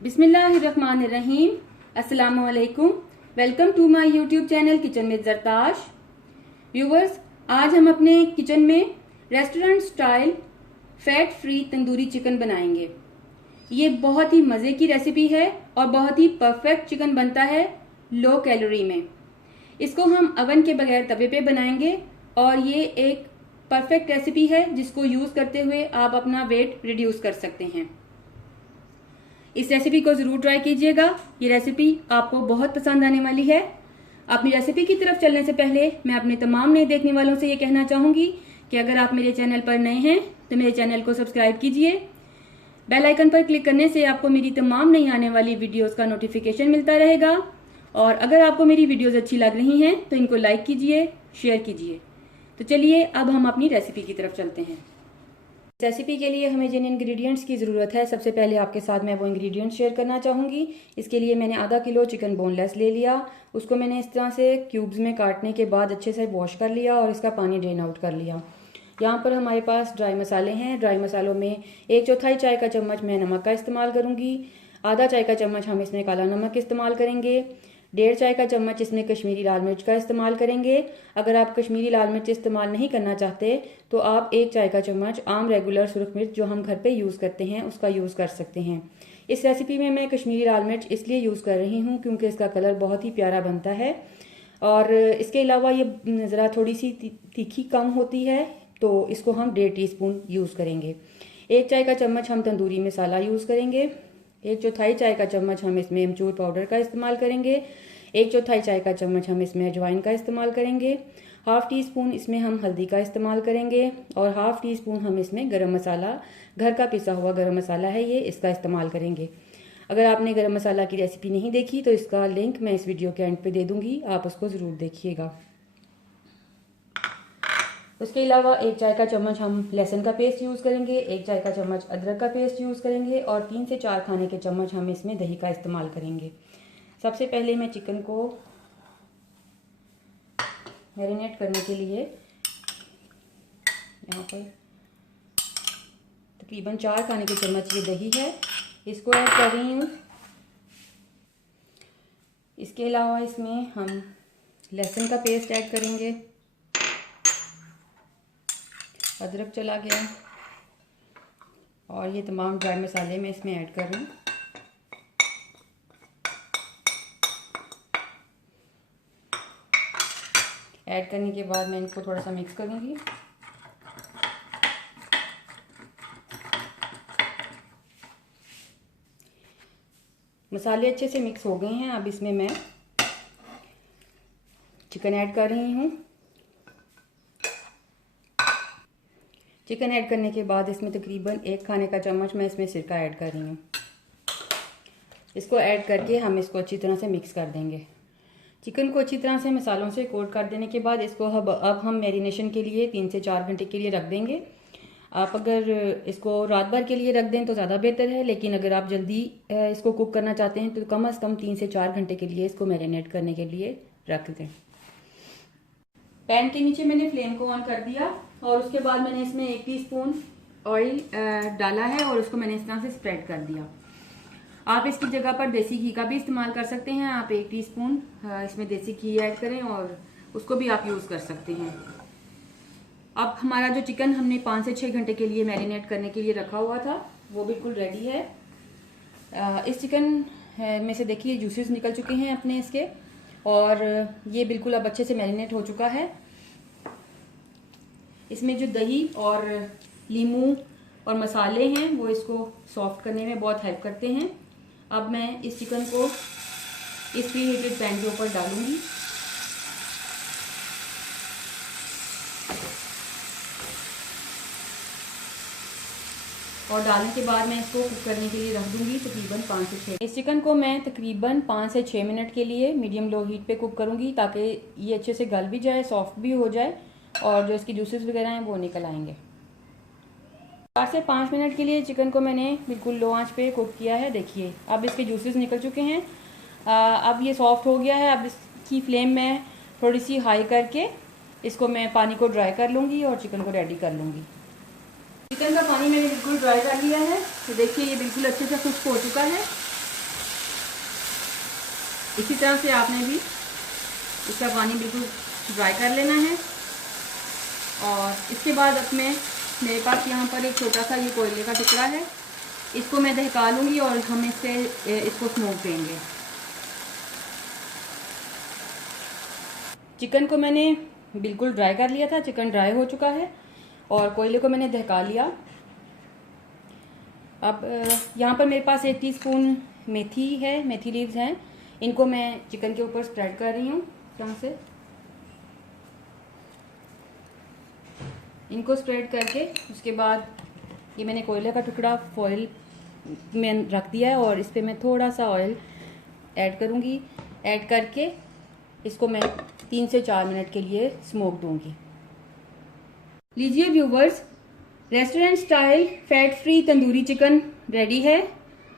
बिस्मिल्लाहिर्रहमानिर्रहीम। अस्सलामुअलैकुम। Welcome to my YouTube channel kitchen में जरताश। व्यूवर्स, आज हम अपने किचन में restaurant style fat free tandoori chicken बनाएंगे। ये बहुत ही मज़े की रेसिपी है और बहुत ही परफेक्ट चिकन बनता है लो कैलोरी में। इसको हम अवन के बगैर तवे पे बनाएंगे और ये एक परफेक्ट रेसिपी है जिसको यूज़ करते हुए आप अपना वेट रिड्यूस कर सकते हैं। इस रेसिपी को ज़रूर ट्राई कीजिएगा। ये रेसिपी आपको बहुत पसंद आने वाली है। अपनी रेसिपी की तरफ चलने से पहले मैं अपने तमाम नए देखने वालों से ये कहना चाहूँगी कि अगर आप मेरे चैनल पर नए हैं तो मेरे चैनल को सब्सक्राइब कीजिए। बेल आइकन पर क्लिक करने से आपको मेरी तमाम नई आने वाली वीडियोस का नोटिफिकेशन मिलता रहेगा। और अगर आपको मेरी वीडियोस अच्छी लग रही हैं तो इनको लाइक कीजिए, शेयर कीजिए। तो चलिए अब हम अपनी रेसिपी की तरफ चलते हैं। रेसिपी के लिए हमें जिन इंग्रेडिएंट्स की ज़रूरत है, सबसे पहले आपके साथ मैं वो इंग्रेडिएंट्स शेयर करना चाहूँगी। इसके लिए मैंने आधा किलो चिकन बोनलेस ले लिया। उसको मैंने इस तरह से क्यूब्स में काटने के बाद अच्छे से वॉश कर लिया और इसका पानी ड्रेन आउट कर लिया। यहाँ पर हमारे पास ड्राई मसाले हैं। ड्राई मसालों में 1/4 चाय का चम्मच मैं नमक का इस्तेमाल करूँगी। आधा चाय का चम्मच हम इसमें काला नमक इस्तेमाल करेंगे। 1.5 चाय का चम्मच इसमें कश्मीरी लाल मिर्च का इस्तेमाल करेंगे। अगर आप कश्मीरी लाल मिर्च इस्तेमाल नहीं करना चाहते तो आप 1 चाय का चम्मच आम रेगुलर सुरख मिर्च जो हम घर पे यूज़ करते हैं उसका यूज़ कर सकते हैं। इस रेसिपी में मैं कश्मीरी लाल मिर्च इसलिए यूज़ कर रही हूँ क्योंकि इसका कलर बहुत ही प्यारा बनता है और इसके अलावा ये ज़रा थोड़ी सी तीखी कम होती है, तो इसको हम 1.5 टीस्पून यूज़ करेंगे। 1 चाय का चम्मच हम तंदूरी मसाला यूज़ करेंगे। 1/4 चाय का चम्मच हम इसमें अमचूर पाउडर का इस्तेमाल करेंगे। 1/4 चाय का चम्मच हम इसमें अजवाइन का इस्तेमाल करेंगे। 1/2 टीस्पून इसमें हम हल्दी का इस्तेमाल करेंगे और 1/2 टीस्पून हम इसमें गरम मसाला, घर का पिसा हुआ गरम मसाला है ये, इसका इस्तेमाल करेंगे। अगर आपने गरम मसाला की रेसिपी नहीं देखी तो इसका लिंक मैं इस वीडियो के एंड पे दे दूँगी, आप उसको ज़रूर देखिएगा। उसके अलावा 1 चाय का चम्मच हम लहसुन का पेस्ट यूज़ करेंगे। 1 चाय का चम्मच अदरक का पेस्ट यूज़ करेंगे और 3 से 4 खाने के चम्मच हम इसमें दही का इस्तेमाल करेंगे। सबसे पहले मैं चिकन को मैरिनेट करने के लिए यहाँ पर तकरीबन 4 खाने के चम्मच ये दही है, इसको ऐड कर रही हूँ। इसके अलावा इसमें हम लहसुन का पेस्ट ऐड करेंगे। अदरक चला गया और ये तमाम ड्राई मसाले मैं इसमें ऐड कर रही हूँ। ऐड करने के बाद मैं इनको थोड़ा सा मिक्स करूँगी। मसाले अच्छे से मिक्स हो गए हैं। अब इसमें मैं चिकन ऐड कर रही हूँ। चिकन ऐड करने के बाद इसमें तकरीबन 1 खाने का चम्मच मैं इसमें सिरका ऐड कर रही हूँ। इसको ऐड करके हम इसको अच्छी तरह से मिक्स कर देंगे। चिकन को अच्छी तरह से मसालों से कोट कर देने के बाद इसको अब हम मैरिनेशन के लिए 3 से 4 घंटे के लिए रख देंगे। आप अगर इसको रात भर के लिए रख दें तो ज़्यादा बेहतर है, लेकिन अगर आप जल्दी इसको कुक करना चाहते हैं तो कम से कम 3 से 4 घंटे के लिए इसको मैरिनेट करने के लिए रख दें। पैन के नीचे मैंने फ्लेम को ऑन कर दिया और उसके बाद मैंने इसमें 1 टीस्पून ऑयल डाला है और उसको मैंने इस तरह से स्प्रेड कर दिया। आप इसकी जगह पर देसी घी का भी इस्तेमाल कर सकते हैं। आप 1 टीस्पून इसमें देसी घी ऐड करें और उसको भी आप यूज़ कर सकते हैं। अब हमारा जो चिकन हमने 5 से 6 घंटे के लिए मैरिनेट करने के लिए रखा हुआ था वो बिल्कुल रेडी है। इस चिकन में से देखिए जूसेस निकल चुके हैं अपने इसके और ये बिल्कुल अब अच्छे से मैरिनेट हो चुका है। इसमें जो दही और लीमू और मसाले हैं वो इसको सॉफ्ट करने में बहुत हेल्प करते हैं। अब मैं इस चिकन को इस प्रीहीटेड पैन के ऊपर डालूंगी और डालने के बाद मैं इसको कुक करने के लिए रख दूंगी तकरीबन 5 से 6। इस चिकन को मैं तकरीबन 5 से 6 मिनट के लिए मीडियम लो हीट पे कुक करूंगी ताकि ये अच्छे से गल भी जाए, सॉफ्ट भी हो जाए और जो इसकी जूसेस वगैरह हैं वो निकल आएंगे। 4 से 5 मिनट के लिए चिकन को मैंने बिल्कुल लो आंच पे कुक किया है। देखिए अब इसके जूसेस निकल चुके हैं। अब ये सॉफ्ट हो गया है। अब इसकी फ्लेम मैं थोड़ी सी हाई करके इसको मैं पानी को ड्राई कर लूँगी और चिकन को रेडी कर लूँगी। चिकन का पानी मैंने बिल्कुल ड्राई कर लिया है। तो देखिए ये बिल्कुल अच्छे से खुश्क हो चुका है। इसी तरह से आपने भी इसका पानी बिल्कुल ड्राई कर लेना है। और इसके बाद अब मेरे पास यहाँ पर एक छोटा सा ये कोयले का टुकड़ा है, इसको मैं दहका लूँगी और हम इसको स्मोक देंगे। चिकन को मैंने बिल्कुल ड्राई कर लिया था, चिकन ड्राई हो चुका है और कोयले को मैंने दहका लिया। अब यहाँ पर मेरे पास 1 टीस्पून मेथी है, मेथी लीव्स हैं, इनको मैं चिकन के ऊपर स्प्रेड कर रही हूँ। तरह से इनको स्प्रेड करके उसके बाद ये मैंने कोयले का टुकड़ा फॉइल में रख दिया है और इस पर मैं थोड़ा सा ऑयल ऐड करूँगी। ऐड करके इसको मैं 3 से 4 मिनट के लिए स्मोक दूँगी। लीजिए viewers, restaurant style fat free tandoori chicken ready है।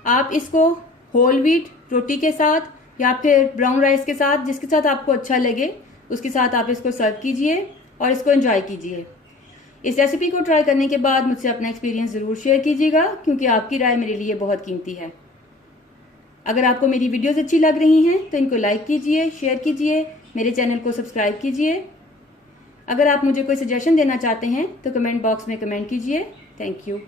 आप इसको होल व्हीट रोटी के साथ या फिर ब्राउन राइस के साथ, जिसके साथ आपको अच्छा लगे उसके साथ आप इसको सर्व कीजिए और इसको एंजॉय कीजिए। इस रेसिपी को ट्राई करने के बाद मुझसे अपना एक्सपीरियंस ज़रूर शेयर कीजिएगा, क्योंकि आपकी राय मेरे लिए बहुत कीमती है। अगर आपको मेरी वीडियोस अच्छी लग रही हैं तो इनको लाइक कीजिए, शेयर कीजिए, मेरे चैनल को सब्सक्राइब कीजिए। अगर आप मुझे कोई सजेशन देना चाहते हैं तो कमेंट बॉक्स में कमेंट कीजिए। Thank you.